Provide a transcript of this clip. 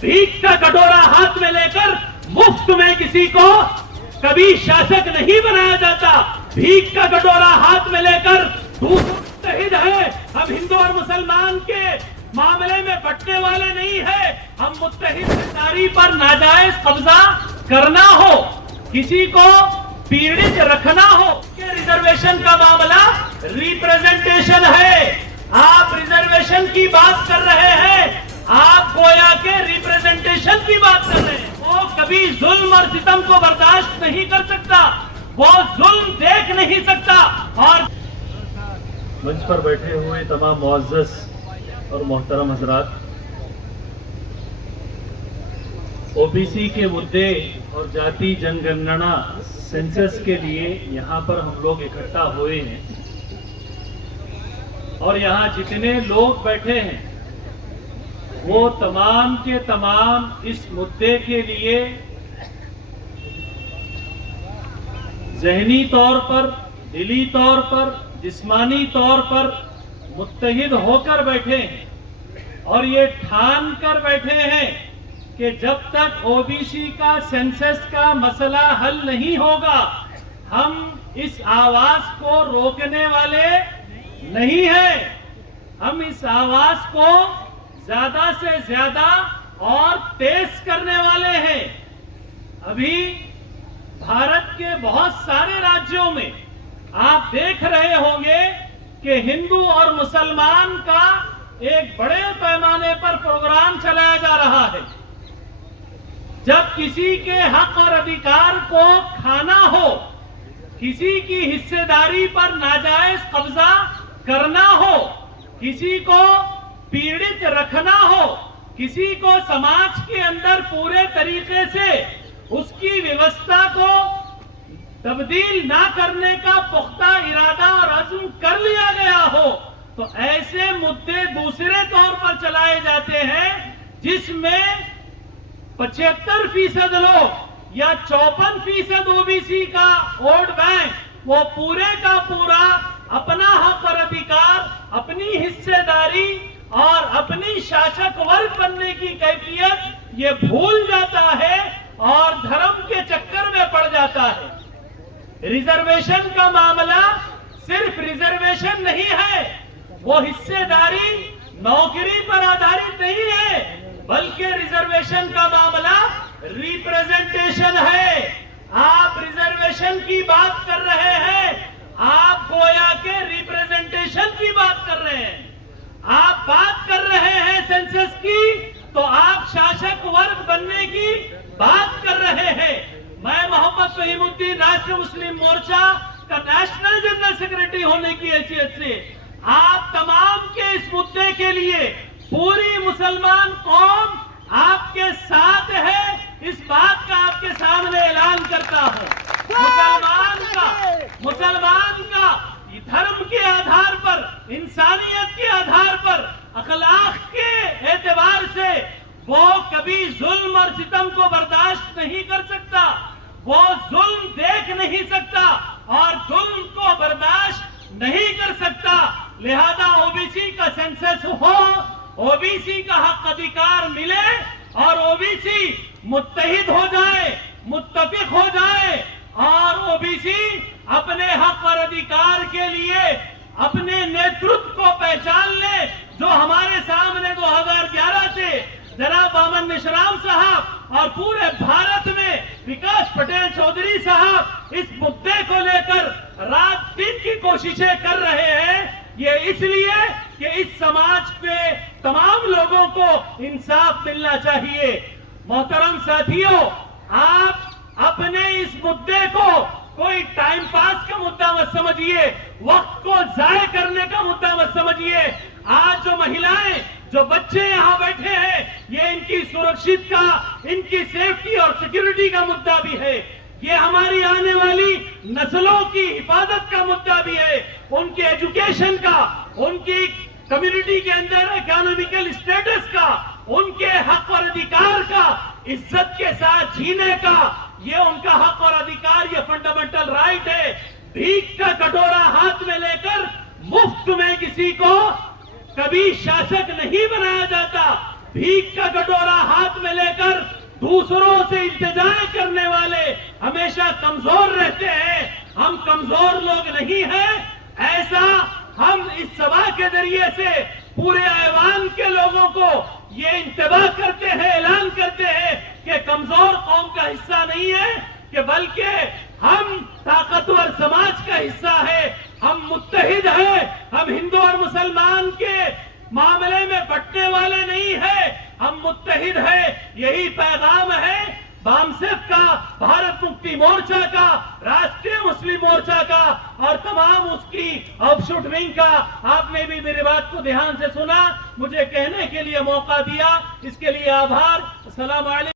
भीख का कटोरा हाथ में लेकर मुफ्त में किसी को कभी शासक नहीं बनाया जाता। भीख का कटोरा हाथ में लेकर मुत्तहिद है। हम हिंदू और मुसलमान के मामले में बंटने वाले नहीं है। हम मुत्तहिदारी पर नाजायज कब्जा करना हो, किसी को पीड़ित रखना हो, ये रिजर्वेशन का मामला रिप्रेजेंटेशन है। आप रिजर्वेशन की बात कर रहे हैं, आप गोया के रिप्रेजेंटेशन की बात कर रहे हैं। वो कभी जुल्म और सितम को बर्दाश्त नहीं कर सकता, वो जुल्म देख नहीं सकता। और मंच पर बैठे हुए तमाम मुअज़्ज़ज़ और मोहतरम हज़रात, ओबीसी के मुद्दे और जाति जनगणना सेंसस के लिए यहाँ पर हम लोग इकट्ठा हुए हैं और यहाँ जितने लोग बैठे हैं वो तमाम के तमाम इस मुद्दे के लिए ज़हनी तौर पर, दिली तौर पर, जिस्मानी तौर पर मुत्तहिद होकर बैठे हैं और ये ठान कर बैठे हैं कि जब तक ओबीसी का सेंसस का मसला हल नहीं होगा हम इस आवाज को रोकने वाले नहीं हैं। हम इस आवाज को ज्यादा से ज्यादा और तेज करने वाले हैं। अभी भारत के बहुत सारे राज्यों में आप देख रहे होंगे कि हिंदू और मुसलमान का एक बड़े पैमाने पर प्रोग्राम चलाया जा रहा है। जब किसी के हक और अधिकार को खाना हो, किसी की हिस्सेदारी पर नाजायज कब्जा करना हो, किसी को पीड़ित रखना हो, किसी को समाज के अंदर पूरे तरीके से उसकी व्यवस्था को तब्दील ना करने का पुख्ता इरादा और अज़्म कर लिया गया हो, तो ऐसे मुद्दे दूसरे तौर पर चलाए जाते हैं जिसमें 75% लोग या 54% ओबीसी का वोट बैंक वो पूरे का पूरा अपना हक और अधिकार, अपनी हिस्सेदारी और अपनी शासक वर्ग बनने की कैफियत ये भूल जाता है और धर्म के चक्कर में पड़ जाता है। रिजर्वेशन का मामला सिर्फ रिजर्वेशन नहीं है, वो हिस्सेदारी नौकरी पर आधारित नहीं है, बल्कि रिजर्वेशन का मामला रिप्रेजेंटेशन है। आप रिजर्वेशन की बात कर रहे हैं, आप गोया के रिप्रेजेंटेशन की बात कर रहे हैं। आप बात कर रहे हैं सेंसस की, तो आप शासक वर्ग बनने की बात कर रहे हैं। मैं मोहम्मद फहीमुद्दीन राष्ट्रीय मुस्लिम मोर्चा का नेशनल जनरल सेक्रेटरी होने की हैसियत से आप तमाम के इस मुद्दे के लिए पूरी मुसलमान कौम आपके साथ है, इस बात का आपके सामने ऐलान करता हूं। मुसलमान का धर्म के आधार पर, इंसानियत के आधार पर, अखलाक के एतबार से वो कभी जुल्म और सितम को बर्दाश्त नहीं कर सकता, वो जुल्म देख नहीं सकता और जुल्म को बर्दाश्त नहीं कर सकता। लिहाजा ओबीसी का सेंसस हो, ओबीसी का हक अधिकार मिले और ओबीसी मुत्तहिद हो जाए, मुत्तफिक हो जाए और ओबीसी अपने हक और अधिकार के लिए अपने नेतृत्व को पहचान ले। जो हमारे सामने 2011 से जनाब अमन मिश्राम साहब और पूरे भारत में विकास पटेल चौधरी साहब इस मुद्दे को लेकर रात दिन की कोशिशें कर रहे हैं, ये इसलिए कि इस समाज पे तमाम लोगों को इंसाफ मिलना चाहिए। मोहतरम साथियों, आप अपने इस मुद्दे को कोई टाइम पास का मुद्दा मत समझिए, वक्त को जाया करने का मुद्दा मत समझिए। आज जो महिलाएं, जो बच्चे यहाँ बैठे हैं, ये इनकी सुरक्षित का, इनकी सेफ्टी और सिक्योरिटी का मुद्दा भी है। ये हमारी आने वाली नस्लों की हिफाजत का मुद्दा भी है, उनके एजुकेशन का, उनकी कम्युनिटी के अंदर इकोनॉमिकल स्टेटस का, उनके हक और अधिकार का, इज्जत के साथ जीने का, ये उनका हक और अधिकार, ये फंडामेंटल राइट है। भीख का कटोरा हाथ में लेकर मुफ्त में किसी को कभी शासक नहीं बनाया जाता। भीख का कटोरा हाथ में लेकर दूसरों से इल्तिजा करने वाले हमेशा कमजोर रहते हैं। हम कमजोर लोग नहीं हैं, ऐसा हम इस सभा के जरिए से पूरे ऐवान के लोगों को ये इंतबाह करते हैं, ऐलान करते हैं कि कमजोर कौम का हिस्सा नहीं है, कि बल्कि हम ताकतवर समाज का हिस्सा है। हम मुत्तहिद हैं, हम हिंदू और मुसलमान के मामले में बंटने वाले नहीं है, हम मुत्तहिद है। यही पैगाम है बामसेफ का, भारत मुक्ति मोर्चा का, राष्ट्रीय मुस्लिम मोर्चा का और तमाम उसकी ऑफशूट विंग का। आपने भी मेरी बात को ध्यान से सुना, मुझे कहने के लिए मौका दिया, इसके लिए आभार। अस्सलाम वालेकुम।